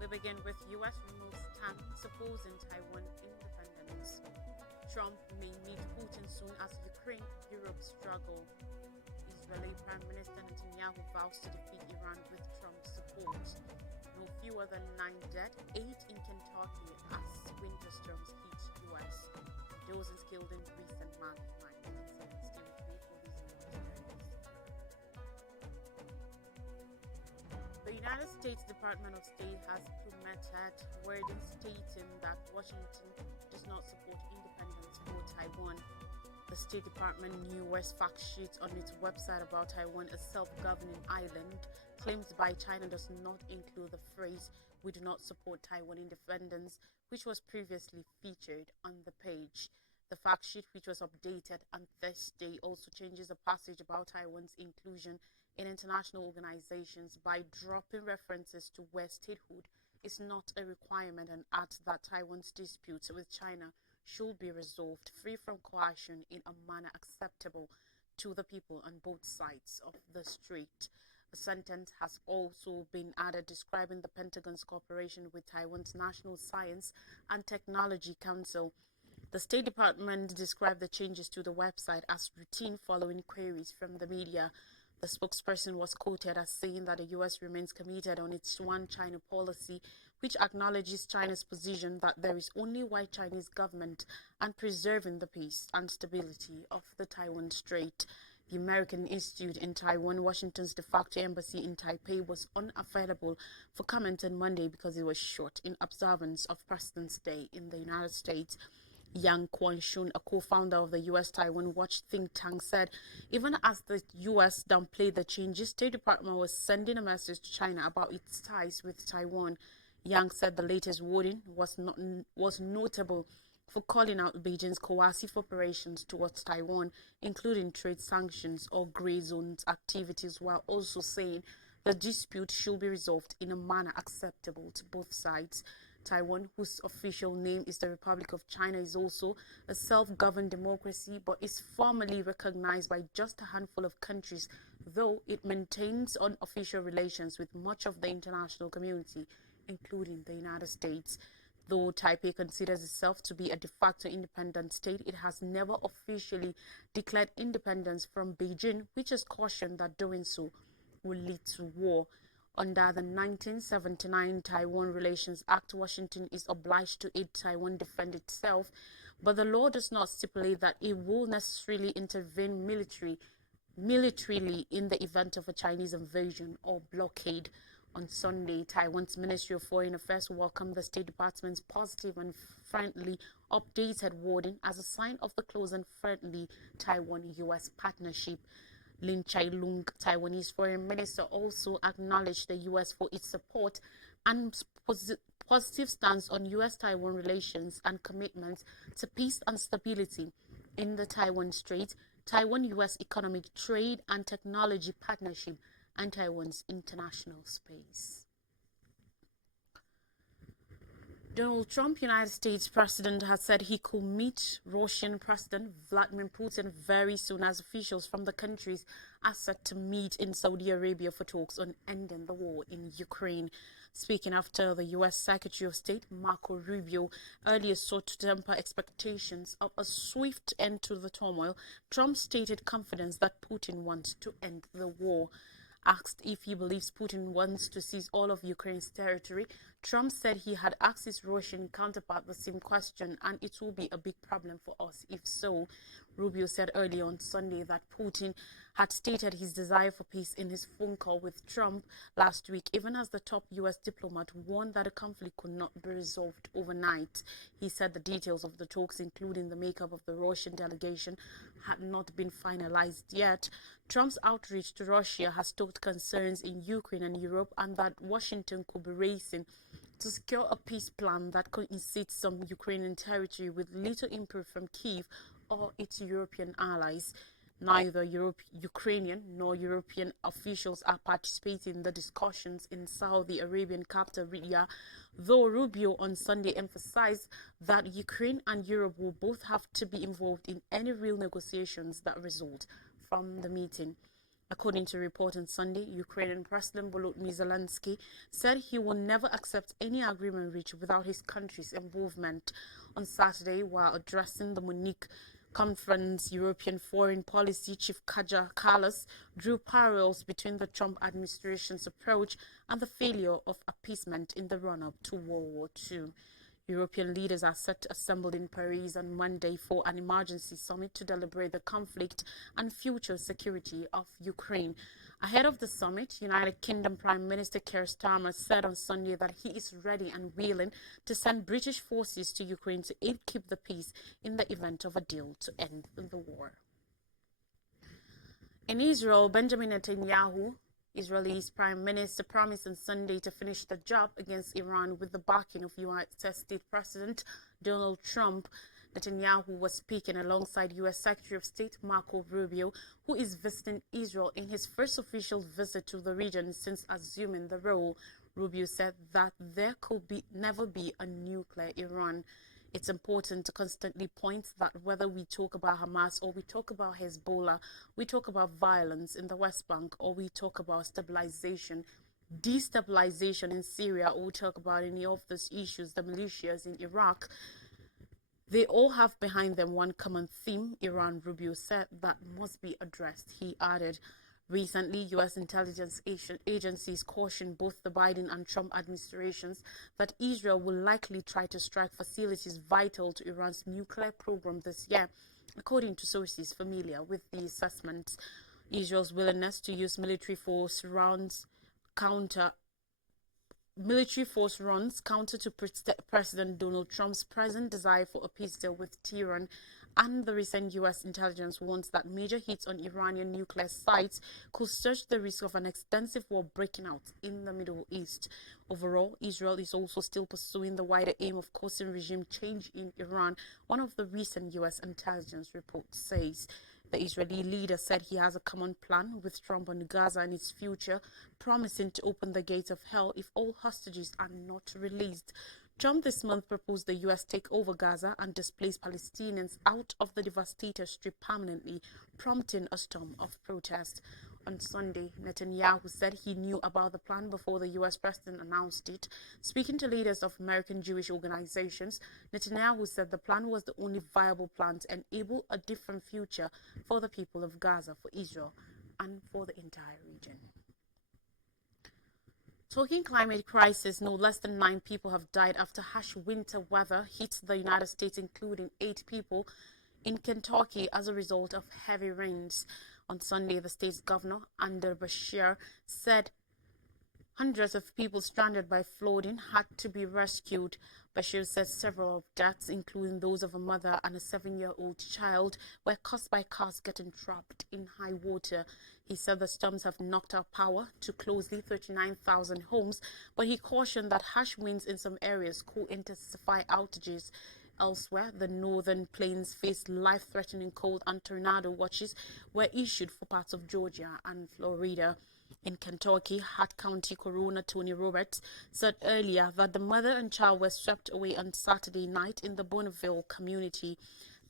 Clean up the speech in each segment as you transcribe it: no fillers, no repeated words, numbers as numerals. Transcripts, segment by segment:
We begin with US removes stance opposing Taiwan independence. Trump may meet Putin soon as Ukraine-Europe struggle. Israeli Prime Minister Netanyahu vows to defeat Iran with Trump's support. No fewer than 9 dead, 8 in Kentucky as winter storms hit US. Dozens killed in Greece and Mali. The United States Department of State has plummeted wording stating that Washington does not support independence for Taiwan. The State Department newest fact sheet on its website about Taiwan, a self-governing island, claims by China does not include the phrase "we do not support Taiwan independence," which was previously featured on the page. The fact sheet, which was updated on Thursday, also changes a passage about Taiwan's inclusion in international organizations by dropping references to where statehood is not a requirement and adds that Taiwan's disputes with China should be resolved free from coercion in a manner acceptable to the people on both sides of the strait. A sentence has also been added describing the Pentagon's cooperation with Taiwan's National Science and Technology Council. The State Department described the changes to the website as routine following queries from the media. The spokesperson was quoted as saying that the U.S. remains committed on its One China policy, which acknowledges China's position that there is only one Chinese government and preserving the peace and stability of the Taiwan Strait. The American Institute in Taiwan, Washington's de facto embassy in Taipei, was unavailable for comment on Monday because it was shut in observance of President's Day in the United States. Yang Quanshun, a co-founder of the U.S. Taiwan Watch think tank, said even as the U.S. downplayed the changes, State Department was sending a message to China about its ties with Taiwan. Yang said the latest wording was notable for calling out Beijing's coercive operations towards Taiwan, including trade sanctions or gray zones activities, while also saying the dispute should be resolved in a manner acceptable to both sides. Taiwan, whose official name is the Republic of China, is also a self-governed democracy but is formally recognized by just a handful of countries, though it maintains unofficial relations with much of the international community, including the United States. Though Taipei considers itself to be a de facto independent state, it has never officially declared independence from Beijing, which has cautioned that doing so will lead to war. Under the 1979 Taiwan Relations Act, Washington is obliged to aid Taiwan defend itself, but the law does not stipulate that it will necessarily intervene militarily in the event of a Chinese invasion or blockade. On Sunday, Taiwan's Ministry of Foreign Affairs welcomed the State Department's positive and friendly updated wording as a sign of the close and friendly Taiwan-U.S. partnership. Lin Chai-lung, Taiwanese foreign minister, also acknowledged the U.S. for its support and positive stance on U.S.-Taiwan relations and commitments to peace and stability in the Taiwan Strait, Taiwan-U.S. economic, trade and technology partnership, and Taiwan's international space. Donald Trump, United States President, has said he could meet Russian President Vladimir Putin very soon as officials from the countries are set to meet in Saudi Arabia for talks on ending the war in Ukraine. Speaking after the U.S. Secretary of State Marco Rubio earlier sought to temper expectations of a swift end to the turmoil, Trump stated confidence that Putin wants to end the war. Asked if he believes Putin wants to seize all of Ukraine's territory, Trump said he had asked his Russian counterpart the same question and it will be a big problem for us if so. Rubio said earlier on Sunday that Putin had stated his desire for peace in his phone call with Trump last week, even as the top U.S. diplomat warned that the conflict could not be resolved overnight. He said the details of the talks, including the makeup of the Russian delegation, had not been finalized yet. Trump's outreach to Russia has stoked concerns in Ukraine and Europe, and that Washington could be racing to secure a peace plan that could incite some Ukrainian territory with little input from Kyiv or its European allies. Neither Ukrainian nor European officials are participating in the discussions in Saudi Arabian capital Riyadh, though Rubio on Sunday emphasized that Ukraine and Europe will both have to be involved in any real negotiations that result from the meeting. According to a report on Sunday, Ukrainian President Volodymyr Zelensky said he will never accept any agreement reached without his country's involvement. On Saturday, while addressing the Munich conference, European Foreign Policy Chief Kaja Kallas drew parallels between the Trump administration's approach and the failure of appeasement in the run-up to World War II. European leaders are set to assemble in Paris on Monday for an emergency summit to deliberate the conflict and future security of Ukraine. Ahead of the summit, United Kingdom Prime Minister Keir Starmer said on Sunday that he is ready and willing to send British forces to Ukraine to aid keep the peace in the event of a deal to end the war. In Israel, Benjamin Netanyahu, Israel's prime minister, promised on Sunday to finish the job against Iran with the backing of United States President Donald Trump. Netanyahu was speaking alongside U.S. Secretary of State Marco Rubio, who is visiting Israel in his first official visit to the region since assuming the role. Rubio said that there could never be a nuclear Iran. It's important to constantly point that whether we talk about Hamas or we talk about Hezbollah, we talk about violence in the West Bank, or we talk about stabilization, destabilization in Syria, or we talk about any of those issues, the militias in Iraq, they all have behind them one common theme, Iran, Rubio said, that must be addressed. He added, recently, U.S. intelligence agencies cautioned both the Biden and Trump administrations that Israel will likely try to strike facilities vital to Iran's nuclear program this year. According to sources familiar with the assessments, Israel's willingness to use military force runs counter to President Donald Trump's present desire for a peace deal with Tehran, and the recent U.S. intelligence warns that major hits on Iranian nuclear sites could surge the risk of an extensive war breaking out in the Middle East. Overall, Israel is also still pursuing the wider aim of causing regime change in Iran, one of the recent U.S. intelligence reports says. The Israeli leader said he has a common plan with Trump on Gaza and its future, promising to open the gates of hell if all hostages are not released. Trump this month proposed the U.S. take over Gaza and displace Palestinians out of the devastated strip permanently, prompting a storm of protest. On Sunday, Netanyahu said he knew about the plan before the U.S. president announced it. Speaking to leaders of American Jewish organizations, Netanyahu said the plan was the only viable plan to enable a different future for the people of Gaza, for Israel, and for the entire region. Talking climate crisis, no less than 9 people have died after harsh winter weather hit the United States, including 8 people in Kentucky as a result of heavy rains. On Sunday, the state's governor, Andrew Bashir, said hundreds of people stranded by flooding had to be rescued. Bashir said several of deaths, including those of a mother and a 7-year-old child, were caused by cars getting trapped in high water. He said the storms have knocked out power to closely 39,000 homes, but he cautioned that harsh winds in some areas could intensify outages. Elsewhere, the northern plains faced life-threatening cold and tornado watches were issued for parts of Georgia and Florida. In Kentucky, Hart County Coroner Tony Roberts said earlier that the mother and child were swept away on Saturday night in the Bonneville community.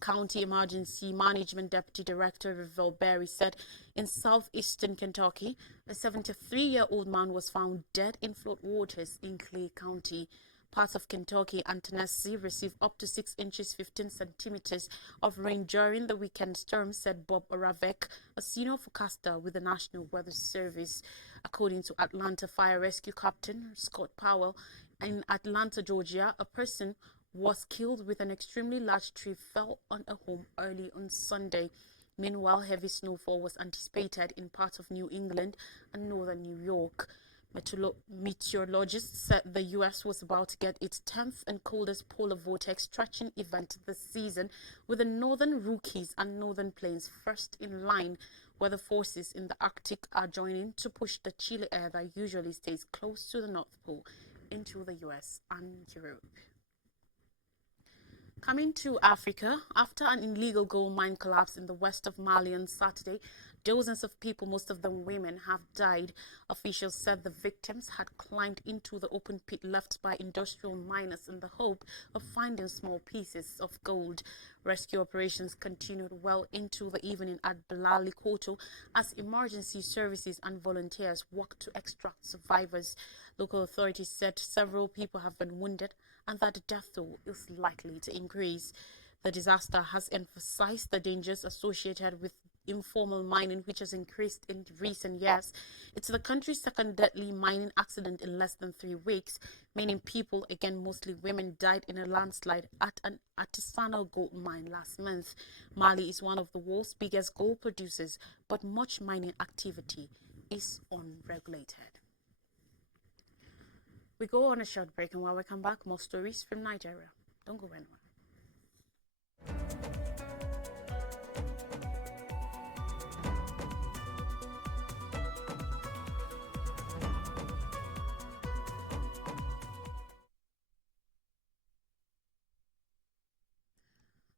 County Emergency Management Deputy Director Revelle Berry said in southeastern Kentucky, a 73-year-old man was found dead in floodwaters in Clay County. Parts of Kentucky and Tennessee received up to 6 inches 15 centimeters of rain during the weekend storm, said Bob Oravec, a senior forecaster with the National Weather Service. According to Atlanta Fire Rescue Captain Scott Powell, in Atlanta, Georgia, a person was killed with an extremely large tree fell on a home early on Sunday. Meanwhile, heavy snowfall was anticipated in parts of New England and northern New York. Meteorologists said the U.S. was about to get its 10th and coldest polar vortex stretching event this season, with the northern Rockies and northern plains first in line. Weather forces in the Arctic are joining to push the chilly air that usually stays close to the North Pole into the U.S. and Europe. Coming to Africa, after an illegal gold mine collapse in the west of Mali on Saturday, dozens of people, most of them women, have died. Officials said the victims had climbed into the open pit left by industrial miners in the hope of finding small pieces of gold. Rescue operations continued well into the evening at Bilali Koto as emergency services and volunteers worked to extract survivors. Local authorities said several people have been wounded and that the death toll is likely to increase. The disaster has emphasized the dangers associated with informal mining, which has increased in recent years. It's the country's second deadly mining accident in less than 3 weeks. Many people, again mostly women, died in a landslide at an artisanal gold mine last month. Mali is one of the world's biggest gold producers, but much mining activity is unregulated. We go on a short break, and while we come back, more stories from Nigeria. Don't go anywhere.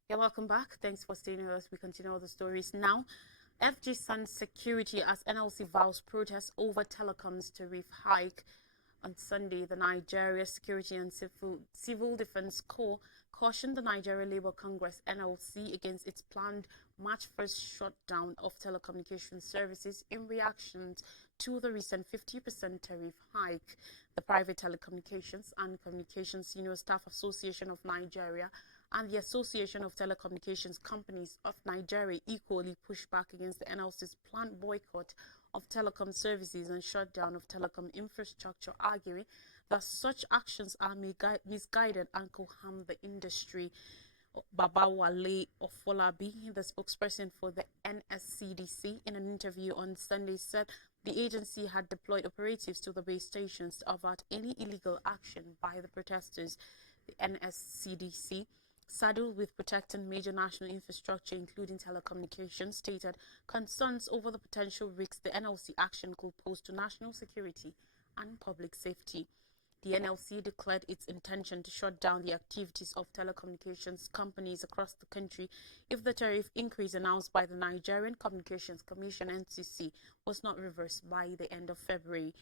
Yeah, welcome back. Thanks for staying with us. We continue all the stories now. FG Sun Security as NLC vows protest over telecoms tariff hike. On Sunday, the Nigeria Security and Civil Defense Corps cautioned the Nigeria Labour Congress (NLC) against its planned March 1st shutdown of telecommunications services in reaction to the recent 50% tariff hike. The Private Telecommunications and Communications Senior Staff Association of Nigeria and the Association of Telecommunications Companies of Nigeria equally pushed back against the NLC's planned boycott of telecom services and shutdown of telecom infrastructure, arguing that such actions are misguided and could harm the industry. Babawale Ofolabi, the spokesperson for the NSCDC, in an interview on Sunday said the agency had deployed operatives to the base stations to avert any illegal action by the protesters. The NSCDC, saddled with protecting major national infrastructure, including telecommunications, stated concerns over the potential risks the NLC action could pose to national security and public safety. The NLC declared its intention to shut down the activities of telecommunications companies across the country if the tariff increase announced by the Nigerian Communications Commission (NCC) was not reversed by the end of February.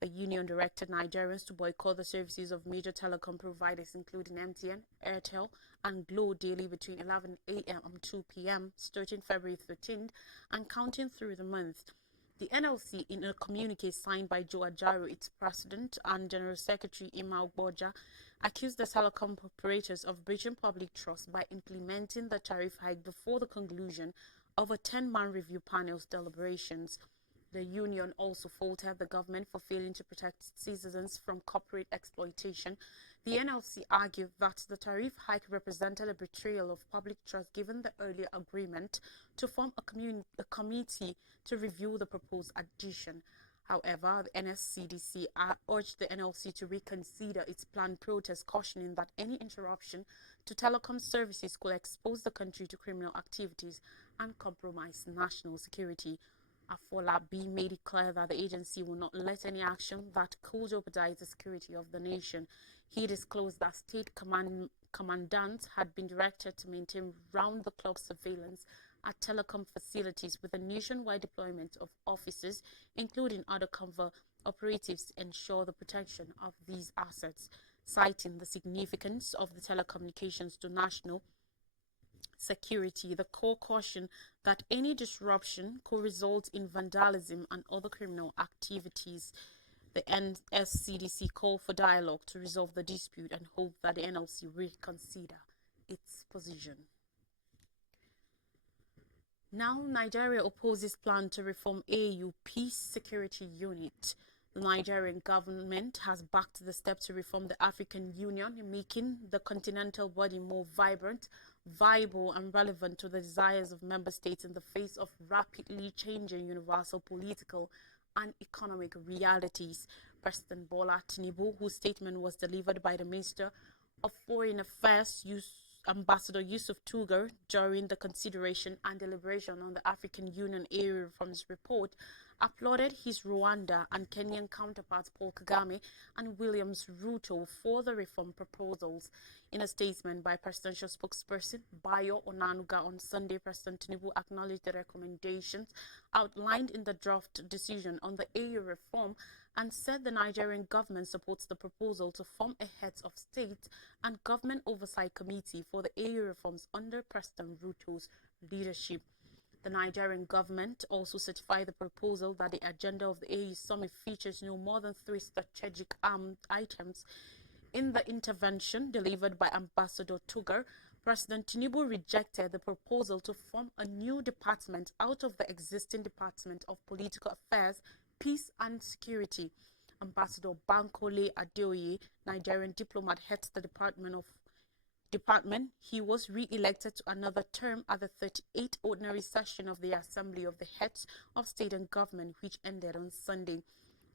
The union directed Nigerians to boycott the services of major telecom providers including MTN, Airtel, and Glo daily between 11 a.m. and 2 p.m. starting February 13th and counting through the month. The NLC, in a communique signed by Joe Ajaro, its president, and General Secretary Imao Boja, accused the telecom operators of breaching public trust by implementing the tariff hike before the conclusion of a 10-man review panel's deliberations. The union also faulted the government for failing to protect its citizens from corporate exploitation. The NLC argued that the tariff hike represented a betrayal of public trust given the earlier agreement to form a committee to review the proposed addition. However, the NSCDC urged the NLC to reconsider its planned protest, cautioning that any interruption to telecom services could expose the country to criminal activities and compromise national security. Afolabi made it clear that the agency will not let any action that could jeopardize the security of the nation. He disclosed that state commandants had been directed to maintain round-the-clock surveillance at telecom facilities with a nationwide deployment of officers, including undercover operatives, to ensure the protection of these assets, citing the significance of the telecommunications to national security. The Corps cautioned that any disruption could result in vandalism and other criminal activities. The NSCDC called for dialogue to resolve the dispute and hope that the NLC reconsider its position. Now, Nigeria opposes plan to reform AU Peace Security Unit. The Nigerian government has backed the step to reform the African Union, making the continental body more vibrant, viable, and relevant to the desires of member states in the face of rapidly changing universal political and economic realities. President Bola Tinubu, whose statement was delivered by the Minister of Foreign Affairs, Ambassador Yusuf Tugar, during the consideration and deliberation on the African Union Area Reforms Report, applauded his Rwanda and Kenyan counterparts Paul Kagame and Williams Ruto for the reform proposals. In a statement by presidential spokesperson Bayo Onanuga on Sunday, President Tinubu acknowledged the recommendations outlined in the draft decision on the AU reform and said the Nigerian government supports the proposal to form a heads of state and government oversight committee for the AU reforms under President Ruto's leadership. The Nigerian government also certified the proposal that the agenda of the AU summit features no more than 3 strategic items. In the intervention delivered by Ambassador Tugar, President Tinubu rejected the proposal to form a new department out of the existing Department of Political Affairs, Peace and Security. Ambassador Bankole Adeoye, Nigerian diplomat, heads the department. He was re-elected to another term at the 38th ordinary session of the Assembly of the Heads of State and Government, which ended on Sunday.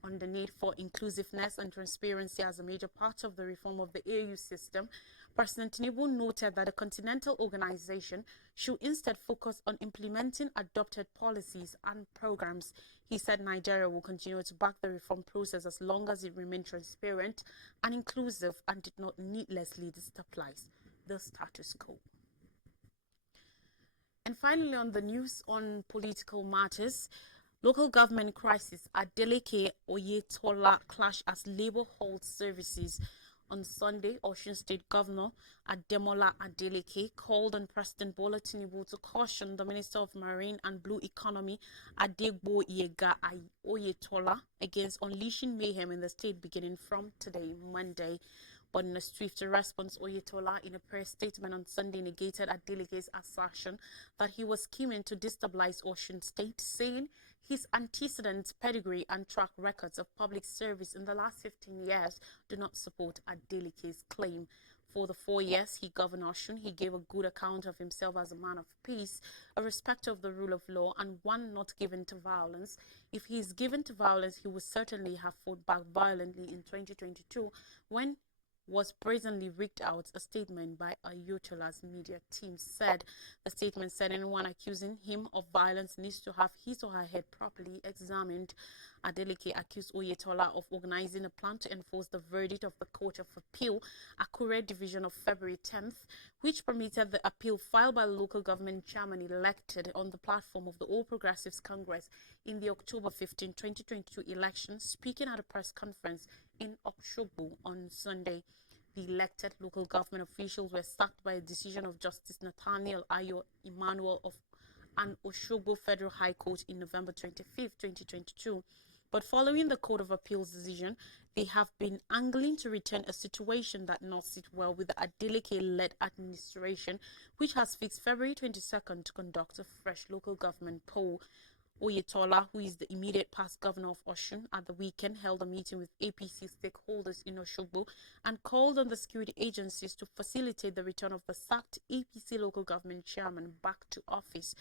On the need for inclusiveness and transparency as a major part of the reform of the AU system, President Tinubu noted that the continental organization should instead focus on implementing adopted policies and programs. He said Nigeria will continue to back the reform process as long as it remains transparent and inclusive and did not needlessly destabilize the status quo. And finally, on the news on political matters, local government crisis, Adeleke Oyetola clash as Labour holds services. On Sunday, Osun State Governor Ademola Adeleke called on President Bola Tinubu to caution the Minister of Marine and Blue Economy Adegbo Yega Oyetola against unleashing mayhem in the state beginning from today, Monday. But in a swift response, Oyetola, in a press statement on Sunday, negated Adeleke's assertion that he was scheming to destabilize Osun State, saying his antecedents, pedigree, and track records of public service in the last 15 years do not support Adeleke's claim. For the 4 years he governed Osun, he gave a good account of himself as a man of peace, a respecter of the rule of law, and one not given to violence. If he is given to violence, he would certainly have fought back violently in 2022 when was brazenly rigged out, a statement by Oyetola's media team said. The statement said anyone accusing him of violence needs to have his or her head properly examined. Adeleke accused Oyetola of organizing a plan to enforce the verdict of the Court of Appeal, Akure Division of February 10th, which permitted the appeal filed by the local government chairman elected on the platform of the All Progressives Congress in the October 15, 2022 election, speaking at a press conference in Oshogbo on Sunday. The elected local government officials were sacked by a decision of Justice Nathaniel Ayo Emmanuel of an Oshogbo Federal High Court in November 25, 2022. But following the Court of Appeal's decision, they have been angling to return a situation that not sit well with the Adeleke-led administration, which has fixed February 22nd to conduct a fresh local government poll. Oyetola, who is the immediate past governor of Osun, at the weekend held a meeting with APC stakeholders in Oshogbo and called on the security agencies to facilitate the return of the sacked APC local government chairman back to office.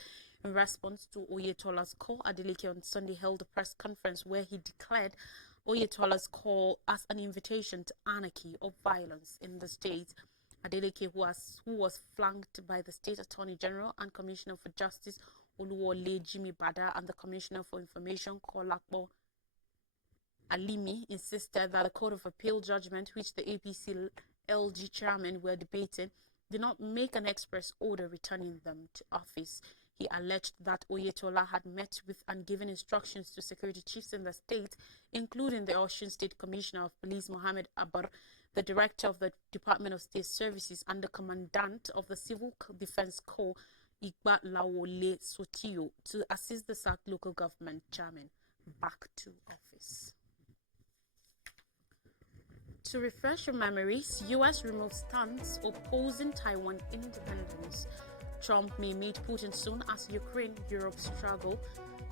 In response to Oyetola's call, Adeleke on Sunday held a press conference where he declared Oyetola's call as an invitation to anarchy or violence in the state. Adeleke, who was flanked by the State Attorney General and Commissioner for Justice Oluwole Jimmy Bada and the Commissioner for Information Kolakbo Alimi, insisted that the Court of Appeal judgment, which the APC LG chairman were debating, did not make an express order returning them to office. He alleged that Oyetola had met with and given instructions to security chiefs in the state, including the Osun State Commissioner of Police Mohammed Abar, the Director of the Department of State Services, and the Commandant of the Civil Defense Corps, Igba Lawole Sotiyo, to assist the sacked local government chairman back to office. To refresh your memories, U.S. removes stance opposing Taiwan independence. Trump may meet Putin soon as Ukraine-Europe struggle.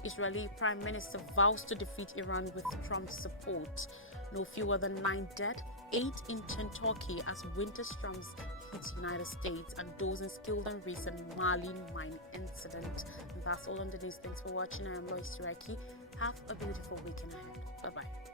Israeli Prime Minister vows to defeat Iran with Trump's support. No fewer than 9 dead, 8 in Kentucky as winter storms hit United States, and dozens killed in recent Mali mine incident. And that's all on the news. Thanks for watching. I am Lois Turaki. Have a beautiful weekend ahead. Bye-bye.